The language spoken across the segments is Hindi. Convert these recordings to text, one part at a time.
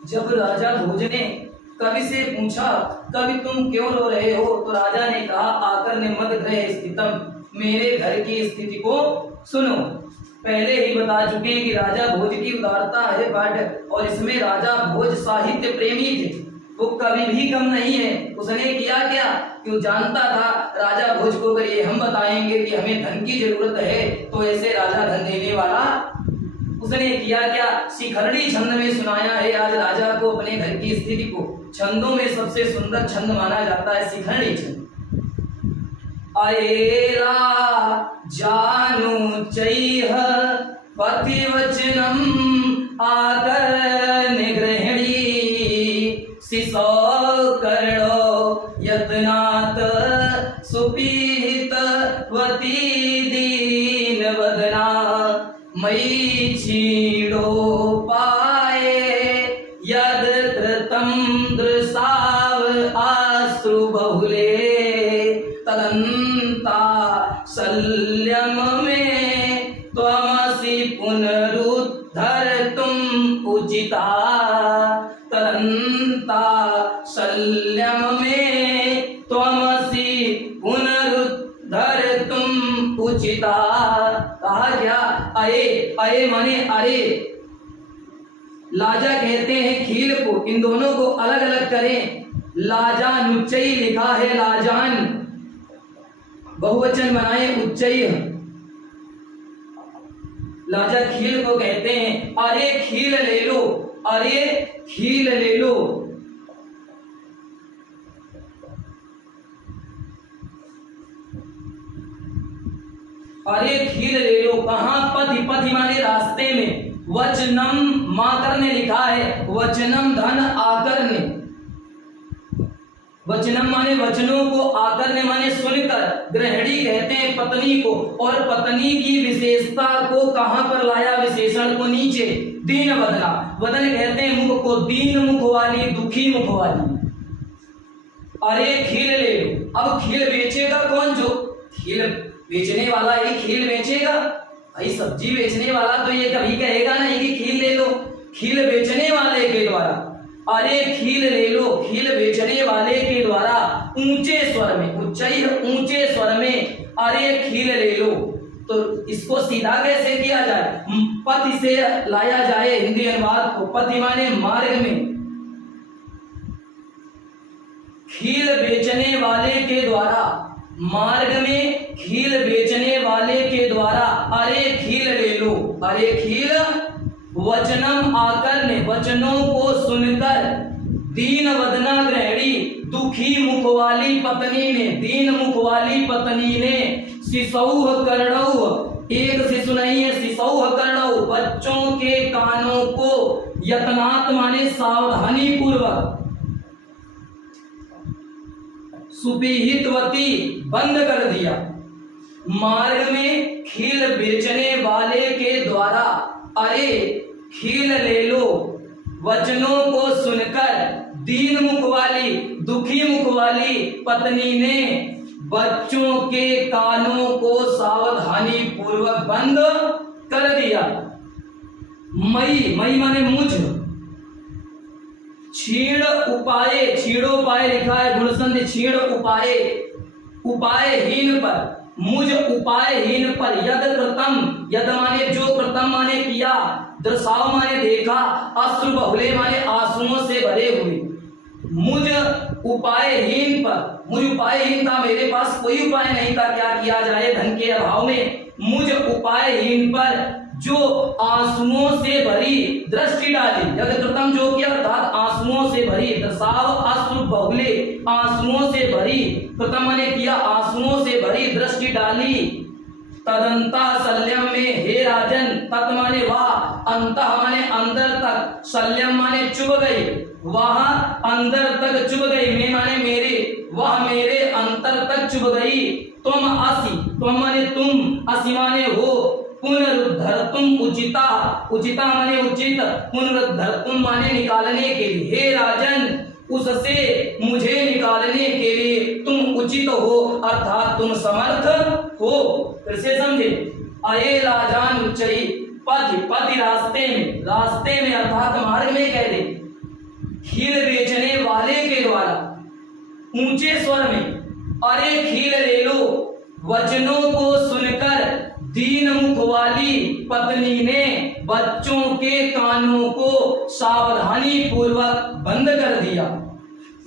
जब राजा भोज ने कवि से पूछा, कवि तुम क्यों रो रहे हो? तो राजा ने कहा, आकर ने मद गृह स्थितम, मेरे घर की स्थिति को सुनो। पहले ही बता चुके कि राजा भोज की उदारता है पाठ, और इसमें राजा भोज साहित्य प्रेमी थे, वो कवि भी कम नहीं है। उसने किया क्या, क्यों जानता था राजा भोज को अगर ये हम बताएंगे कि हमें धन की जरूरत है तो ऐसे राजा धन देने वाला, उसने किया क्या, शिखरणी छंद में सुनाया है आज राजा को अपने घर की स्थिति को। छंदों में सबसे सुंदर छंद माना जाता है शिखरणी छंद। अयेला जानू चैह पति वचनम आकर निगृहिणी, सिसौ कर्णो यत्नात् सुपीहित वती दीन वदना, मयि क्षीणो पाये यद कृतं दृशाव आश्रु बहुले, तदन्ता शल्यम में त्वमसि पुनरुद्धर्तुं उचिता, तदन्ता शल्यम में त्वमसि पुनरुद्धर्तुं उचिता। कहा क्या, अये, अये माने अरे, लाजा कहते हैं खील को, इन दोनों को अलग अलग करें। लाजानुच्चयी लिखा है, लाजान बहुवचन बनाए उच्चयी, लाजा खील को कहते हैं। अरे खील ले लो, अरे खील ले लो, अरे खील ले लो। कहां, पथि, पथि माने रास्ते में। वचनम माकर ने लिखा है, वचनम धन आकर ने, वचनम माने वचनों को, आकर ने माने सुनकर। गृहिणी कहते हैं पत्नी को, और पत्नी की विशेषता को कहां पर लाया, विशेषण को नीचे। दीन वदना, वदन कहते हैं मुख को, दीन मुख वाली, दुखी मुख वाली। अरे खील ले लो। अब खील बेचेगा कौन, जो खील बेचने वाला ही खील बेचेगा। भाई सब्जी बेचने वाला तो ये कभी कहेगा नहीं कि खील ले लो। खील बेचने वाले के द्वारा, अरे खील ले लो, खील बेचने वाले के द्वारा ऊंचे स्वर में, उच्चाई ऊंचे स्वर में, अरे खील ले लो। तो इसको सीधा कैसे किया जाए, पति से लाया जाए हिंदी अनुवाद को। पति माने मार्ग में, खील बेचने वाले के द्वारा, मार्ग में खील बेचने वाले के द्वारा, अरे खील ले लो, अरे खील। वचनम आकर ने, वचनों को सुनकर। दीन वदना गृहिणी, दुखी मुख वाली पत्नी ने, दीन मुख वाली पत्नी ने। सिसौह कर्णौ, एक शिशु नहीं है, सिसौह कर्णौ, बच्चों के कानों को। यत्नात् माने सावधानी पूर्वक। सुपीहितवती, बंद कर दिया। मार्ग में खील बेचने वाले के द्वारा, अरे खील ले लो। वचनों को सुनकर दीन मुख वाली, दुखी मुख वाली पत्नी ने बच्चों के कानों को सावधानी पूर्वक बंद कर दिया। मई, मई माने मुझ। क्षीण उपाय, क्षीणोपाय लिखा है गुणसंधि, क्षीण उपाय, उपायहीन पर, मुझ उपायहीन पर। यद कृतम, यद माने जो, कृतम माने किया, दर्शाव माने देखा, अश्रु बहुले माने आंसुओं से भरे हुए। मुझ उपायहीन पर, मुझ उपायहीन था, मेरे पास कोई उपाय नहीं था, क्या किया जाए धन के अभाव में। मुझ उपायहीन पर जो आंसुओं से भरी दृष्टि डाली, यद कृतम जो किया अर्थात आंसुओं से भरी, दर्शाव अश्रु बहुले, आंसुओं से भरी, कृतम माने किया, आंसुओं से भरी दृष्टि डाली। तदंता शल्यम में, हे राजन, तत् माने वह, अंतः माने अंदर तक, शल्यम माने चुभ गई, वह अंदर तक चुभ गई, में माने मेरे, वह मेरे अंतर तक चुभ गई। तुम असि, तुम माने तुम, असि माने हो, पुनरुद्धर्तुम उचिता, उचिता माने उचित, पुनरुद्धर्तुम माने निकालने के लिए। हे राजन, उससे मुझे निकालने के लिए तुम उचित हो, अर्थात तुम समर्थ हो। फिर से समझे, अये लाजान उच्चई, पथ, पथ रास्ते में, रास्ते में अर्थात मार्ग में कह दे। खील बेचने वाले के द्वारा ऊंचे स्वर में अरे खील ले लो वचनों को सुनकर दीन मुख वाली पत्नी ने बच्चों के कानों को सावधानी पूर्वक बंद कर दिया।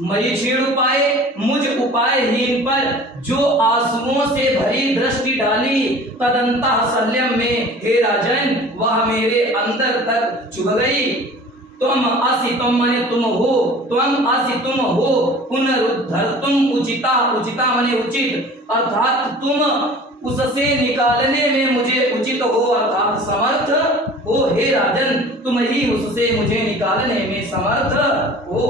मई छीड़ उपाय मुझ उपायहीन पर जो आंसुओं से भरी दृष्टि डाली तदंतः शल्यम में हे राजन वह मेरे अंदर तक चुभ गई। तुम असि तुम मने तुम हो, तुम असि तुम हो पुनरुद्धर तुम उचिता, उचिता मने उचित अर्थात तुम उससे निकालने में मुझे उचित हो अर्थात समर्थ हो। हे राजन तुम ही उससे मुझे निकालने में समर्थ हो।